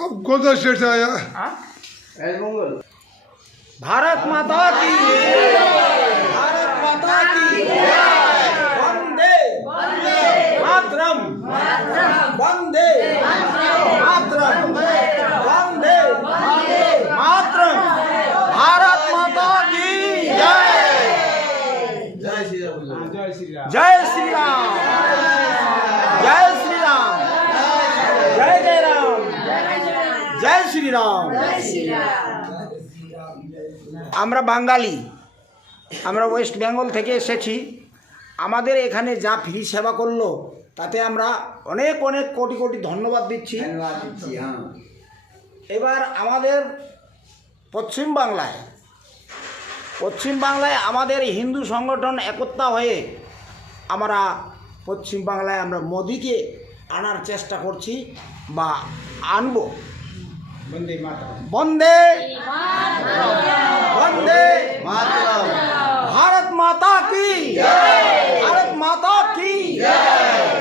अब कौन सा स्टेट से आया? भारत माता की भारत माता की वंदे मातरम वंदे मातरम वंदे मातरम भारत माता की जय जय श्री राम जय श्री राम जय श्री राम जय जय राम जय श्री राम। আমরা বাঙালি, আমরা ওয়েস্ট বেঙ্গল থেকে এসেছি। আমাদের এখানে যা ফ্রি সেবা করলো তাতে আমরা অনেক অনেক কোটি কোটি ধন্যবাদ দিচ্ছি। এবার আমাদের পশ্চিম বাংলায় আমাদের হিন্দু সংগঠন একতা হয়ে আমরা পশ্চিম বাংলায় আমরা মোদিকে আনার চেষ্টা করছি বা আনব। বন্দে মাতরম বন্দে वंदे मातरम भारत माता की जय भारत माता की जय।